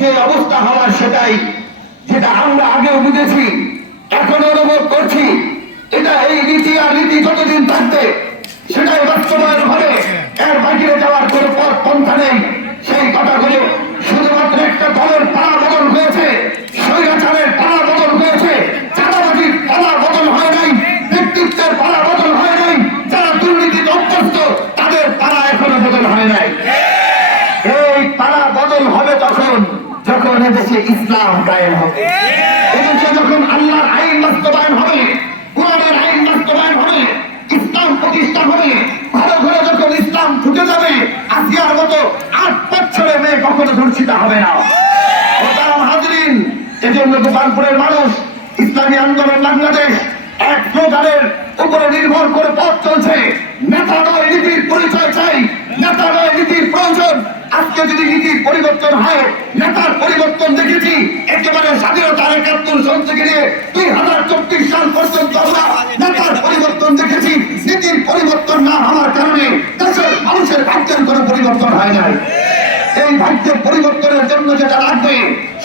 যে অবস্থা হওয়ার সেটাই যেটা আমরা আগেও বুঝেছি এখন অনুভব করছি। এটা এই নীতি আর নীতি যতদিন থাকবে, সেটাই বাস্তবায়ন হবে। এর বাহিরে যাওয়ার কোনো পথ পন্থা নেই। সেই কথাগুলো শুধুমাত্র একটা দলের পাড়া বদল হয়েছে, স্বৈরাচারের পাড়া বদল হয়েছে, চাঁদাবাজির পাড়া বদল হয় নাই, ব্যক্তিত্বের পাড়া বদল যখন এদেশে ইসলাম কায়েম হবে। এদেশে যখন আল্লাহর আইন বাস্তবায়ন হবে কোরআনের আইন বাস্তবায়ন হবে ইসলাম প্রতিষ্ঠা হবে ঘরে ঘরে যখন ইসলাম ফুটে যাবে আসিয়ার মতো আট বছরে মেয়ে কখনো ধর্ষিতা হবে না। হাজরিন এজন্য গোপালপুরের মানুষ ইসলামী আন্দোলন বাংলাদেশ এক প্রকারের উপরে নির্ভর করে পথ চলছে। নেতা নয় নীতির পরিচয় চাই। নেতা নীতির প্রয়োজন। আজকে যদি নীতির পরিবর্তন হয়, নেতার পরিবর্তন দেখেছি, একেবারে স্বাধীনতার একাত্তর সন থেকে নিয়ে দুই হাজার চব্বিশ সাল পর্যন্ত নেতার পরিবর্তন দেখেছি। নীতির পরিবর্তন না হওয়ার কারণে দেশের মানুষের ভাগ্যের কোনো পরিবর্তন হয় নাই। এই ভাগ্যের পরিবর্তনের জন্য যেটা লাগবে,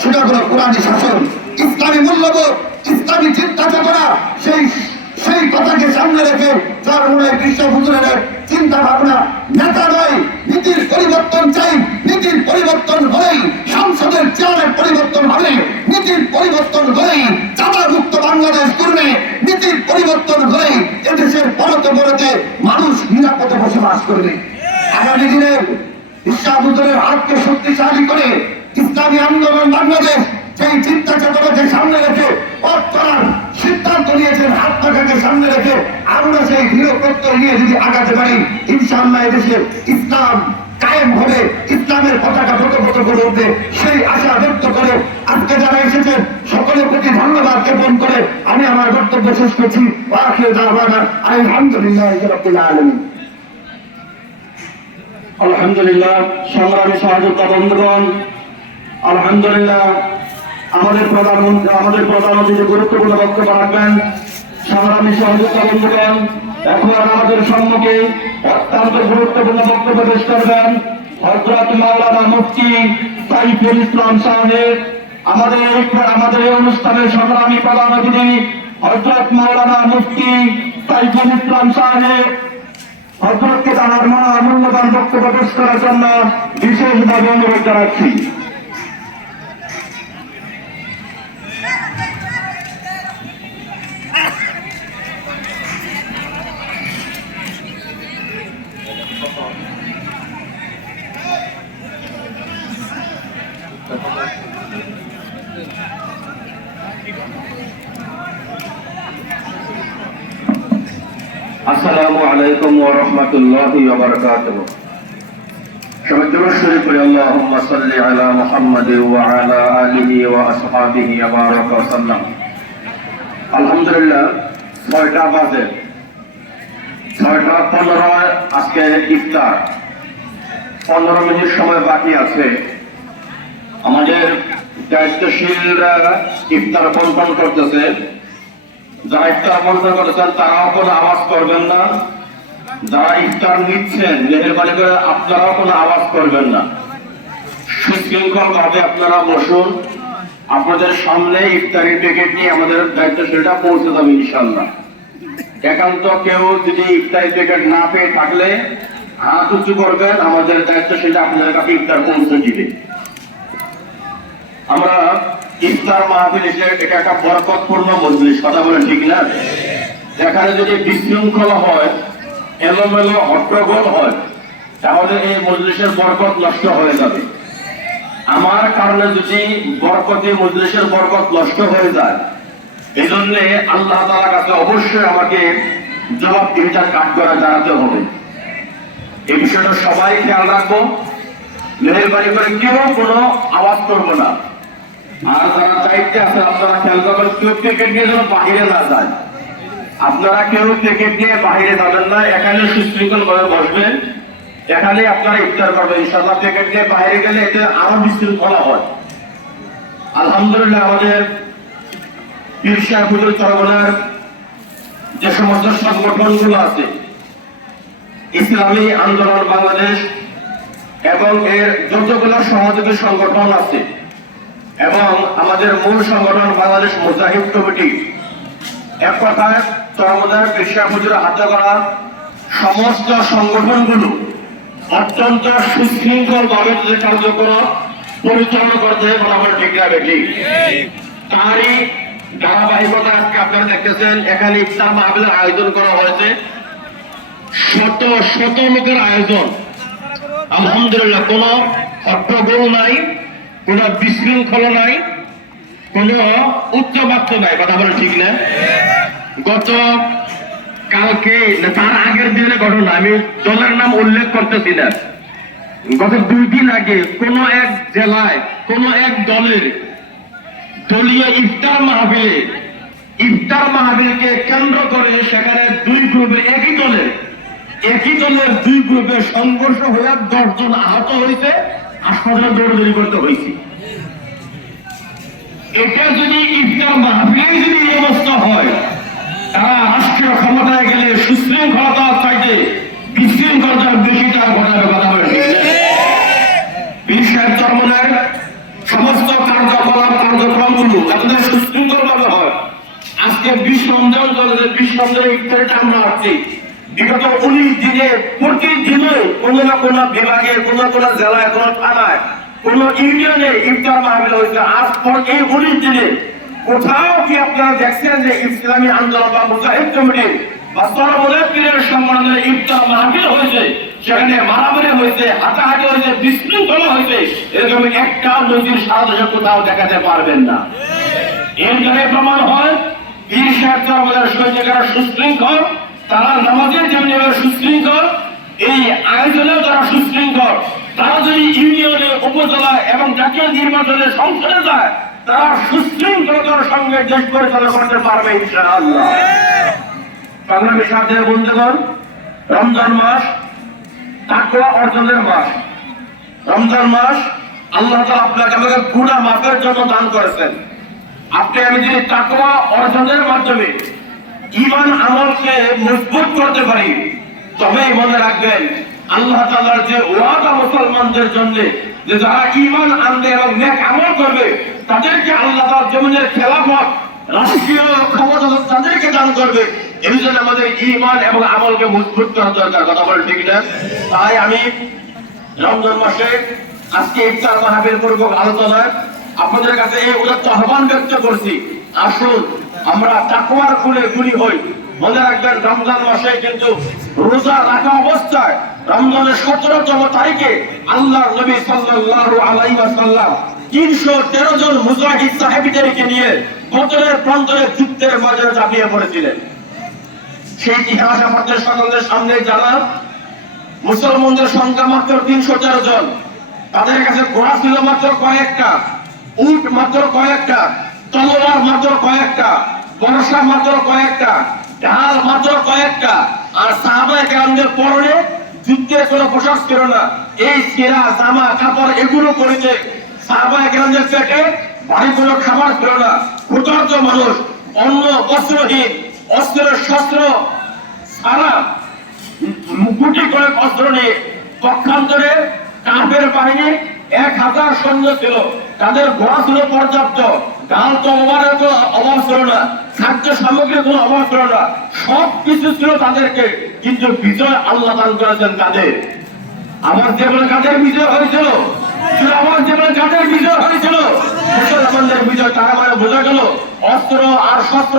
সেটা হলো কোরআনী শাসন। ইসলামী মূল্যবোধ, ইসলামী চিন্তা চেতনা, সেই সেই কথাকে সামনে রেখে যার মনে বিশ্ব হুজুরের চিন্তা ভাবনা নেতা নয়, নীতির পরিবর্তন চাই, নীতির পরিবর্তন হলেই সংসদের চেয়ারের পরিবর্তন হবে, নীতির পরিবর্তন হলেই চাঁদা মুক্ত বাংলাদেশ করবে নীতির পরিবর্তন হলেই এদেশের পরতে পরতে মানুষ নিরাপদে বসবাস করবে। আগামী দিনের ইসলামুদ্দনের হাতকে শক্তিশালী করে ইসলামী আন্দোলন বাংলাদেশ সেই চিন্তা চেতনাকে সামনে রেখে চলার সিদ্ধান্ত নিয়েছেন হাত পাখাকে সামনে রেখে আমরা সেই দৃঢ় নিয়ে যদি আগাতে পারি, ইনশাআল্লাহ এদেশে ইসলাম কায়েম হবে, ইসলামের পতাকা ফটো ফটো করে উঠবে। সেই আশা ব্যক্ত করে আজকে যারা এসেছেন, সকলের প্রতি ধন্যবাদ জ্ঞাপন করে আমি আমার বক্তব্য শেষ করছি। আলহামদুলিল্লাহ আলহামদুলিল্লাহ, সংগ্রামী সহযোগিতা বন্ধুগণ, আলহামদুলিল্লাহ আমাদের প্রধানমন্ত্রী আমাদের প্রধান অতিথি গুরুত্বপূর্ণ বক্তব্য রাখবেন সংগ্রামী সহযোগিতা বন্ধুগণ, এখন আমাদের সম্মুখে অত্যন্ত গুরুত্বপূর্ণ বক্তব্য পেশ করবেন হজরত মাওলানা মুফতি সাইফুল ইসলাম সাহেব। আমাদের এই আমাদের এই অনুষ্ঠানের সংগ্রামী প্রধান অতিথি হজরত মাওলানা মুফতি সাইফুল ইসলাম সাহেব। হজরতকে তার মূল্যবান বক্তব্য পেশ করার জন্য বিশেষভাবে অনুরোধ জানাচ্ছি। সাল্লাম। আলহামদুলিল্লাহ, ছয়টা বাজে। ছয়টা পনেরো আজকে ইফতার। পনেরো মিনিট সময় বাকি আছে। আমাদের দায়িত্বশীলরা ইফতার বন্টন করতেছে। যারা ইফতার বন্ধ করেছেন তারাও কোনো আওয়াজ করবেন না। যারা ইফতার নিচ্ছেন মেহরবানি করে আপনারাও কোনো আওয়াজ করবেন না। সুশৃঙ্খল ভাবে আপনারা বসুন। আপনাদের সামনে ইফতারের প্যাকেট নিয়ে আমাদের দায়িত্বশীলটা পৌঁছে যাবে ইনশাল্লাহ একান্ত কেউ যদি ইফতারি প্যাকেট না পেয়ে থাকলে হাত উঁচু করবেন, আমাদের দায়িত্বশীলটা আপনাদের কাছে ইফতার পৌঁছে দিবে। আমরা ইফতার মাহফিল এটা একটা বরকতপূর্ণ মজলিস, কথা বলে ঠিক না? এখানে যদি বিশৃঙ্খলা হয় এলোমেলো হট্টগোল হয়, তাহলে এই মজলিসের বরকত নষ্ট হয়ে যাবে। আমার কারণে যদি বরকতে মজলিসের বরকত নষ্ট হয়ে যায় এই জন্য আল্লাহ তালার কাছে অবশ্যই আমাকে জবাব দিনটার কাজ করা জানাতে হবে। এই বিষয়টা সবাই খেয়াল রাখব। মেহরবানি করে কেউ কোনো আওয়াজ করব না। আর যারা দায়িত্বে আছে, আপনারা খেয়াল করবেন কেউ ক্রিকেট নিয়ে যেন বাহিরে না যায়। আপনারা কেউ ক্রিকেট নিয়ে বাহিরে যাবেন না, এখানে সুশৃঙ্খল ভাবে বসবেন। এখানে আপনারা ইফতার করবেন ইনশাল্লাহ ক্রিকেট নিয়ে বাইরে গেলে এতে আরও বিশৃঙ্খলা হয়। আলহামদুলিল্লাহ আমাদের ঈর্ষা হুজুর চরমনার যে সমস্ত সংগঠনগুলো আছে, ইসলামী আন্দোলন বাংলাদেশ এবং এর যতগুলো সহযোগী সংগঠন আছে এবং আমাদের মূল সংগঠন বাংলাদেশ মুজাহিদ কমিটি, এক কথায় চরমদার পেশা মজুরা হাতে করা সমস্ত সংগঠনগুলো অত্যন্ত সুশৃঙ্খল ভাবে তাদের কার্যক্রম পরিচালনা করতে বরাবর ঠিক ঠিক তারই ধারাবাহিকতা আজকে আপনারা দেখতেছেন, এখানে ইফতার মাহবিলের আয়োজন করা হয়েছে। শত শত লোকের আয়োজন। আলহামদুলিল্লাহ, কোন হট্টগোল নাই, কোন বিশৃঙ্খলা নাই, কোন উচ্চবাচ্য নাই, কথা বলে ঠিক না? গত কালকে তার আগের দিনের ঘটনা, আমি দলের নাম উল্লেখ করতেছি না। গত দুই দিন আগে কোন এক জেলায়, কোন এক দলের দলীয় ইফতার মাহফিলে, ইফতার মাহফিলকে কেন্দ্র করে সেখানে দুই গ্রুপে একই দলের একই দলের দুই গ্রুপে সংঘর্ষ হয়ে দশজন আহত হয়েছে হাসপাতালে দৌড়দৌড়ি করতে হয়েছে। এটা যদি ইফতার মাহফিলে যদি এই অবস্থা হয় তারা রাষ্ট্রীয় ক্ষমতায় গেলে সুশৃঙ্খলতার চাইতে বিশৃঙ্খলতার বেশি তার ঘটাবে কথা বলে বিশ্বের চরমনের সমস্ত কার্যকলাপ, কার্যক্রমগুলো যাতে সুশৃঙ্খল ভাবে হয়। আজকে বিশ রমজান চলেছে বিশ রমজানের ইফতারিটা আমরা আসছি বিগত উনিশ দিনে, প্রতিদিনে কোনো না কোনো বিভাগে, কোনো না কোনো জেলায়, কোনো থানায় কোন ইউনিয়নে ইফতার মাহফিল হয়েছে। আজ পর এই উনিশ দিনে কোথাও কি আপনারা দেখছেন যে ইসলামী আন্দোলন বা মুজাহিদ কমিটির বা সরবরের পীরের সম্মানে ইফতার মাহফিল হয়েছে, সেখানে মারামারি হয়েছে হাতাহাতি হয়েছে, বিশৃঙ্খলা হয়েছে, এরকম একটা সারা দেশে কোথাও দেখাতে পারবেন না। এর দ্বারা প্রমাণ হয়, পীর সাহেব সুশৃঙ্খল, তারা নামাজের জন্য সুশৃঙ্খল, এই আয়োজনেও তারা সুশৃঙ্খল। তারা যদি ইউনিয়নে উপজেলা এবং জাতীয় নির্বাচনে সংসদে যায় তারা সুশৃঙ্খলতার সঙ্গে দেশ পরিচালনা করতে পারবে ইনশাআল্লাহ। বাংলাদেশ সাথে বন্ধুগণ, রমজান মাস তাকওয়া অর্জনের মাস। রমজান মাস আল্লাহ আপনাকে আমাকে গুনাহ মাফের জন্য দান করেছেন। আপনি আমি যদি তাকওয়া অর্জনের মাধ্যমে ঈমান আমলকে মজবুত করতে পারি, তবেই মনে রাখবেন, আল্লাহ তাআলার যে ওয়াদা মুসলমানদের জন্য যে যারা ঈমান আনবে এবং নেক আমল করবে, তাদেরকে আল্লাহ তাআলা জমিনের খেলাফত, রাষ্ট্রীয় ক্ষমতা তাদেরকে দান করবে। এই জন্য আমাদের ঈমান এবং আমলকে মজবুত করা দরকার, কথা বলে ঠিক না? তাই আমি রমজান মাসে আজকে ইফতার মাহফিল পূর্বক আলোচনায় আপনাদের কাছে এই উদাত্ত আহ্বান ব্যক্ত করছি। আসুন, আমরা তাকুয়ার খুলে গুলি হই। মনে রাখবেন, রমজান মাসে কিন্তু রোজা রাখা অবস্থায় রমজানের সতেরোতম তারিখে আল্লাহ নবী সাল্লাল্লাহু আলাইহি ওয়াসাল্লাম তিনশো তেরো জন মুজাহিদ সাহেবদেরকে নিয়ে বদরের প্রান্তরে যুদ্ধের মাঝে ঝাঁপিয়ে পড়েছিলেন। সেই ইতিহাস আমাদের সকলের সামনে জানা, মুসলমানদের সংখ্যা মাত্র তিনশো তেরো জন। তাদের কাছে ঘোড়া ছিল মাত্র কয়েকটা, উট মাত্র কয়েকটা, তলোয়ার মাত্র কয়েকটা, বর্ষা মাত্র কয়েকটা ঢাল মাত্র কয়েকটা। আর কেরামদের পরনে যুদ্ধের পোশাক ছিল না। এই সেরা জামা, কাপড় এগুলো করেছে কেরামদের পেটে খাবার ছিল না। মানুষ অন্য বস্ত্রহীন, অস্ত্র, শস্ত্র সারা মুকুটি করে অস্ত্র নিয়ে পক্ষান্তরে কাপের বাহিনী এক হাজার সৈন্য ছিল। তাদের ঘোড়া ছিল পর্যাপ্ত। ডাল তো অভাব ছিল না। খাদ্য সামগ্রীর কোনো অভাব ছিল না। সব কিছু ছিল তাদেরকে, কিন্তু বিজয় আল্লাহ দান করেছেন তাদের আমার জীবনে কাদের বিজয় হয়েছিল? আমার জীবনে কাদের বিজয় হয়েছিল? মুসলমানদের বিজয় তারা মানে বোঝা গেল, অস্ত্র আর শস্ত্র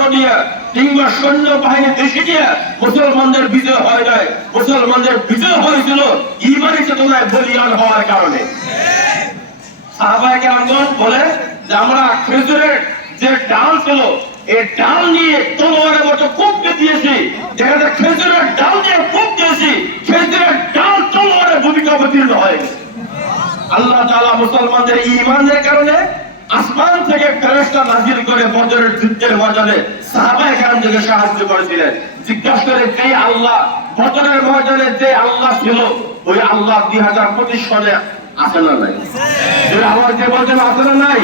কিংবা সৈন্য বাহিনী দেশে দিয়ে মুসলমানদের বিজয় হয় নাই। মুসলমানদের বিজয় হয়েছিল ইমানি চেতনায় বলিয়ান হওয়ার কারণে। কেরামগণ বলে যে, আমরা খেজুরের যে ডাল ছিল এই ডাল নিয়ে তলোয়ারের মতো কোপকে দিয়েছি। যেখানে খেজুরের ডাল দিয়ে কোপ দিয়েছি খেজুরের ডাল তলোয়ারের ভূমিকা অবতীর্ণ হয়ে গেছে। আল্লাহ তাআলা মুসলমানদের ঈমানের কারণে আসমান থেকে ফেরেশতা নাজিল করে বদরের যুদ্ধের ময়দানে সাহাবায়ে কেরামদেরকে সাহায্য করেছিলেন। জিজ্ঞাসা করে যে আল্লাহ বদরের ময়দানে যে আল্লাহ ছিল ওই আল্লাহ দুই হাজার পঁচিশ সনে আছে না নাই? আমার যে বলছেন আছে না নাই?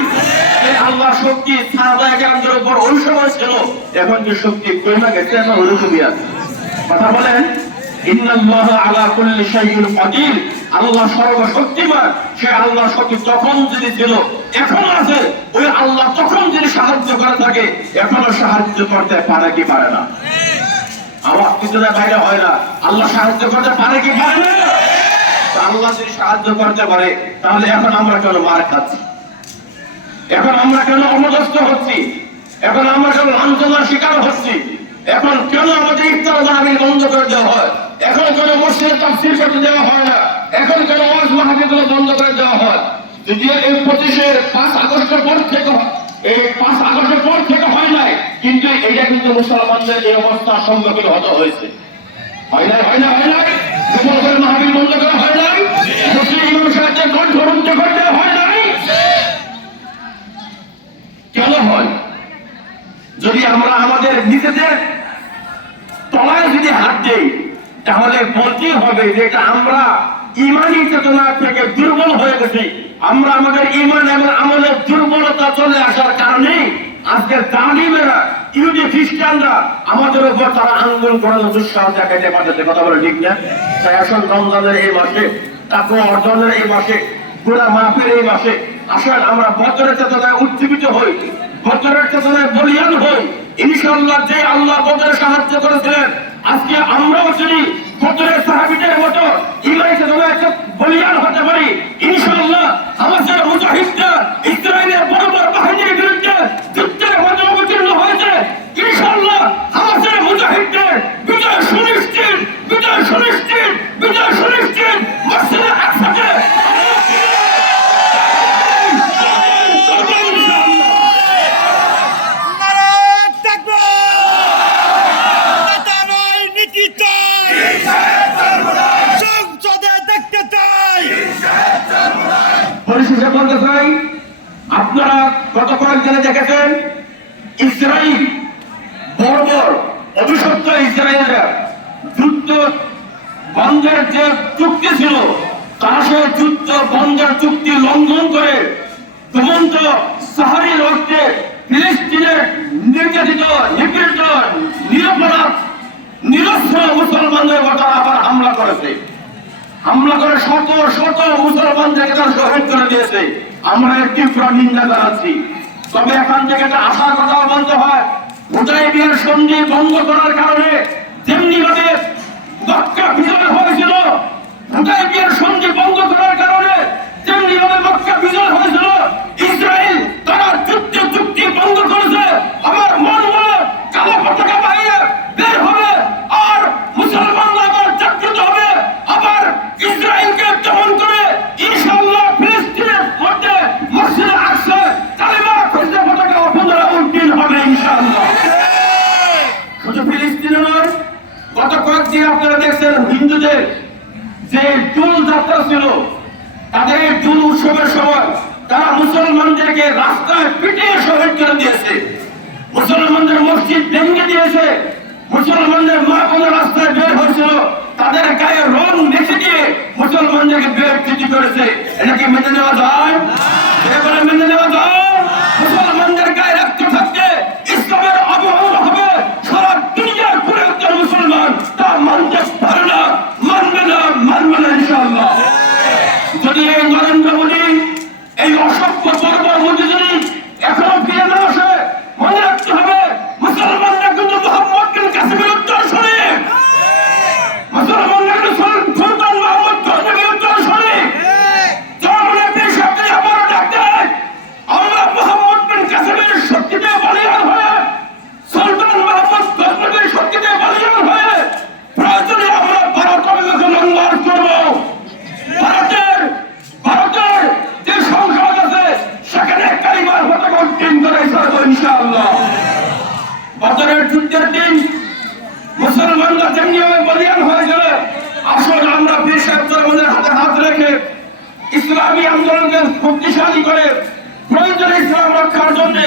আল্লাহ সর্বশক্তিমান। সে আল্লাহ শক্তি তখন যদি ছিল, এখন আছে। ওই আল্লাহ তখন যদি সাহায্য করে থাকে, এখনও সাহায্য করতে পারে কি পারে না? আমার পিছনে বাইরে হয় না। আল্লাহ সাহায্য করতে পারে কি পারে না? আল্লাহ যদি সাহায্য করতে পারে, তাহলে এখন আমরা কেন মার খাচ্ছি? এখন আমরা কেন অমদস্থ হচ্ছি? এখন আমরা কেন লাঞ্ছনার শিকার হচ্ছি? এখন কেন আমাদের ইফতার মাহবিল বন্ধ করে দেওয়া হয়? এখন কেন মসজিদে তাফসির করতে দেওয়া হয় না? এখন কেন ওয়াজ মাহবিলগুলো বন্ধ করে দেওয়া হয়? যদিও এই পঁচিশের পাঁচ আগস্টের পর থেকে এই পাঁচ আগস্টের পর থেকে হয় নাই, কিন্তু এটা কিন্তু মুসলমানদের এই অবস্থার সম্মুখীন হতে হয়েছে। হয় নাই, হয় না হয় নাই? মাহবিল বন্ধ করা হবে যে এটা আমরা ইমানি চেতনা থেকে দুর্বল হয়ে গেছি। আমরা আমাদের ইমান এবং আমাদের দুর্বলতা চলে আসার কারণে আজকে জালিমেরা, ইহুদি খ্রিস্টানরা আমাদের উপর তারা আঙ্গুল করানো দুঃসাহস দেখাইতে পারতেছে কথা বলে ঠিক না? তাই আসল রমজানের এই মাসে তাকে অর্জনের এই মাসে গোড়া মাফের এই মাসে আসলে আমরা বছরের চেতনায় উজ্জীবিত হই বছরের চেতনায় বলিয়ান হই। ইনশাল্লাহ যে আল্লাহ বদরে সাহায্য করেছিলেন, আজকে আমরাও যদি বদরের সাহাবিদের মতো ইমাই চেতনায় একটা বলিয়ান হতে পারি। ইনশাল্লাহ আমাদের মুজাহিদরা ইসরায়েলের বড় বড় বাহিনীর বিরুদ্ধে যুদ্ধের মধ্যে অবতীর্ণ হয়েছে। ইনশাল্লাহ আমাদের মুজাহিদদের বিজয় বিজয় সুনিশ্চিত বিজয় সুনিশ্চিত মসজিদে একসাথে নারায়ণ তাকবীর নেতা নয় নীতি চাই সংসদে দেখতে চাই পরিশেষে বলতে চাই আপনারা গত কয়েকদিনে দেখেছেন ইসরায়েল বর্বর অভিশপ্ত ইসরায়েলরা যুদ্ধ বন্ধের যে চুক্তি ছিল তারা সে যুদ্ধ বন্ধের চুক্তি লঙ্ঘন করে ঘুমন্ত সাহারি রক্তে ফিলিস্তিনের নির্যাতিত নিপীড়িত নিরপরাধ, নিরস্ত্র মুসলমানদের তারা আবার হামলা করেছে। হামলা করে শত শত মুসলমানদেরকে তারা শহীদ করে দিয়েছে। আমরা এর তীব্র নিন্দা জানাচ্ছি। তবে এখান থেকে একটা আশার কথা বলতে হয় ভুটাই বিয়ের সন্ধি বন্ধ করার কারণে যেমনি ভাবে মক্কা বিজয় হয়েছিল ভুটাই বিয়ের সন্ধি বন্ধ করার কারণে যেমনি ভাবে মক্কা বিজয় হয়েছিল ইসরায়েল আমার মন বলে কালো পতাকা বাইরে বের হবে আর মুসলমানরা আবার জাগ্রত হবে আবার ইসরায়েলকে দমন করে ইনশাআল্লাহ ফিলিস্তিনের মধ্যে মসজিদে আসছে কালিমা খুঁজতে পতাকা পুনরায় উদ্দিন হবে ইনশাআল্লাহ শুধু ফিলিস্তিনে নয় গত কয়েকদিন আপনারা দেখছেন হিন্দুদের যে জুল যাত্রা ছিল তাদের এই জুল উৎসবের সময় তারা মুসলমানদেরকে রাস্তায় পিটিয়ে শহীদ করে দিয়েছে মুসলমানদের মসজিদ ভেঙে দিয়েছে মুসলমানদের মা কোনো রাস্তায় বের হয়েছিল। তাদের গায়ে রং দেখে দিয়ে মুসলমানদেরকে বের চিঠি করেছে। এটা কি মেনে নেওয়া যায়? এবারে মেনে নেওয়া যায়? মুসলমানদের গায়ে রক্ত থাকতে ইসলামের অবহেলা হবে। সারা দুনিয়ার পুরো মুসলমান। তা মানতে পারে না, মানবে না মানবে না ইনশাআল্লাহ। যদি এই নরেন্দ্র মোদী এই অসভ্য বর্বর মধ্যে যদি এখনও ফিরে না আসে মনে রাখতে হবে মুসলমানরা কিন্তু মোহাম্মদ বিন কাসিমের উত্তর শুনে মুসলমানরা কিন্তু সুল- সুলতান মোহাম্মদ গজনবীর উত্তর শুনে জনগণের দেশ আপনি আবারও ডাকতে আমরা মোহাম্মদ বিন কাসিমের শক্তিতে বলিয়ান হয়ে সুলতান মোহাম্মদ গজনবীর শক্তিতে বলিয়ান হয়ে প্রয়োজনে আমরা ভারত অভিমুখে লঙ্ঘন করব ভারতের ভারতের যে সংসদ আছে সেখানে কালিমার পতাকা উত্তীর্ণ করে ছাড়বো ইনশাআল্লাহ বছরের যুদ্ধের দিন মুসলমানরা যেমনি বলিয়ান হয়ে গেলে আসলে আমরা বেশ আমাদের হাতে হাত রেখে ইসলামী আন্দোলনকে শক্তিশালী করে প্রয়োজনে ইসলাম রক্ষার জন্য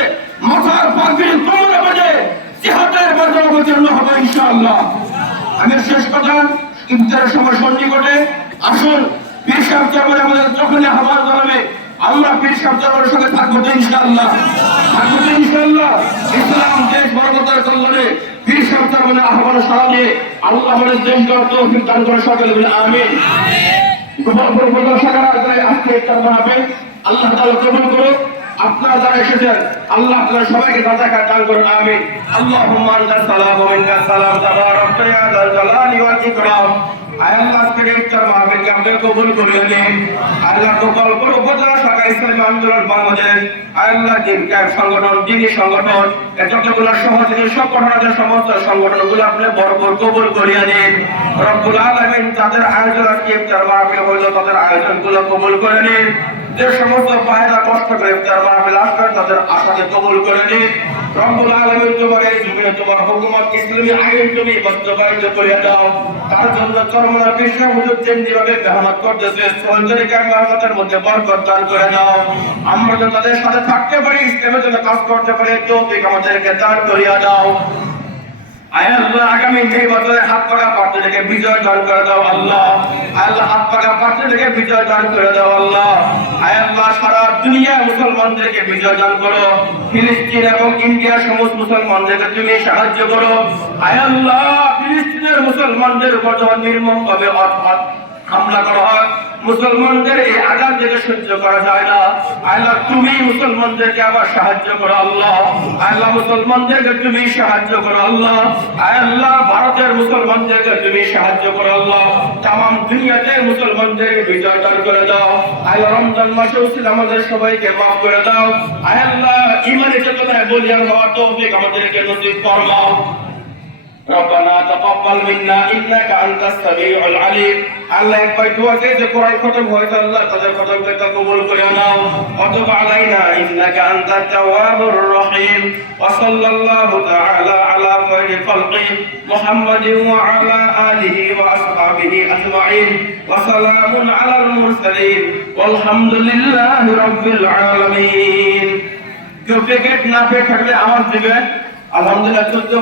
মাথার পাখির কোমরে বেঁধে জিহাদের অবতীর্ণ হবে ইনশাআল্লাহ। আমি শেষ কথা, ইফতারের সময় আসুন আমাদের যখনই আহ্বান জানাবে, আমরা পীর সঙ্গে থাকব তো ইনশাআল্লাহ। থাকব তো ইনশাআল্লাহ। ইসলাম, দেশ বর্বতার কল্যাণে পীর সাহেব আহ্বান সারা আল্লাহ আমাদের দেশ দান করে সকলে বলে, আমিন। গোপালপুর উপজেলা শাখার আয়োজনে আজকে একটা মাহফিল আল্লাহ তাআলা কবুল করুন আপনারা যারা এসেছেন, আল্লাহ তাআলা সবাইকে রাজাকার দান করুন, আমিন। আল্লাহুম্মা আনতা সালাম ওয়া মিনকা সালাম তাবারাকতা ইয়া যাল জালালি ওয়াল ইকরাম। আয় আল্লাহ আজকের ইফতার কবুল করে নিন। আল্লাহ গোপালপুর উপজেলা সংগঠন দিনী সংগঠন যতগুলো সহযোগী সংগঠন আছে আপনি ভরপুর কবুল করিয়া নিন। রব্বুল আলামিন তাদের আয়োজন আজকে ইফতার মাহফিল হইল, তাদের কবুল করে নিন। যে সমস্ত ভাইরা কষ্ট করে ইফতার মাহফিল আসবেন তাদের আশাকে কবুল করে নিন। রব্বুল আলামিন তোমার এই জমিনে তোমার হুকুমত ইসলামী আইন তুমি বাস্তবায়িত করে দাও। তার জন্য চরমনার বিশ্ব হুজুর যেভাবে মেহনত করতেছে সহযোগিতা মেহনতের মধ্যে বরকত দান করে দাও আমরা যেন তাদের সাথে থাকতে পারি, ইসলামের জন্য কাজ করতে পারি, তৌফিক আমাদেরকে দান করিয়া দাও। আগামী বছরে বিজয় দান করে পাকা বিজয় করে সারা মুসলমানদেরকে বিজয় করো। ফিলিস্তিন মুসলমানদেরকে তুমি সাহায্য করো। আল্লাহ, ফিলিস্তিনের মুসলমানদের উপর যখন নির্মম ভাবে অর্থাৎ হামলা করা হয় মুসলমানদের এই আঘাত থেকে সহ্য করা যায় না। আল্লাহ, তুমি মুসলমানদেরকে আবার সাহায্য করো আল্লাহ। আল্লাহ, মুসলমানদেরকে তুমি সাহায্য করো আল্লাহ। আল্লাহ, ভারতের মুসলমানদেরকে তুমি সাহায্য করো আল্লাহ। তাম দুনিয়াতে মুসলমানদেরকে বিজয় দান করে দাও। আল্লাহ, রমজান মাসে উচিত আমাদের সবাইকে মাফ করে দাও। আল্লাহ ইমানে চেতনায় বলিয়ান হওয়ার তৌফিক আমাদেরকে নসিব ফরমাও রব্বানা তাকাব্বাল মিন্না, ইন্নাকা আনতাস সামিউল আলিম। আল্লাহ একবার দোয়া করে যে কোরআন খতম হয় তো আল্লাহ তাদের খতমকে তা কবুল করে নাও অতএব আলাইনা, ইন্নাকা আনতাত তাওয়াবুর রহিম। ওয়া সাল্লাল্লাহু তাআলা আলা খায়রি খালকি মুহাম্মাদিন ওয়া আলা আলিহি ওয়া আসহাবিহি আজমাইন। ওয়া সালামুন আলাল আলহামদুলিল্লাহ, চোদ্দ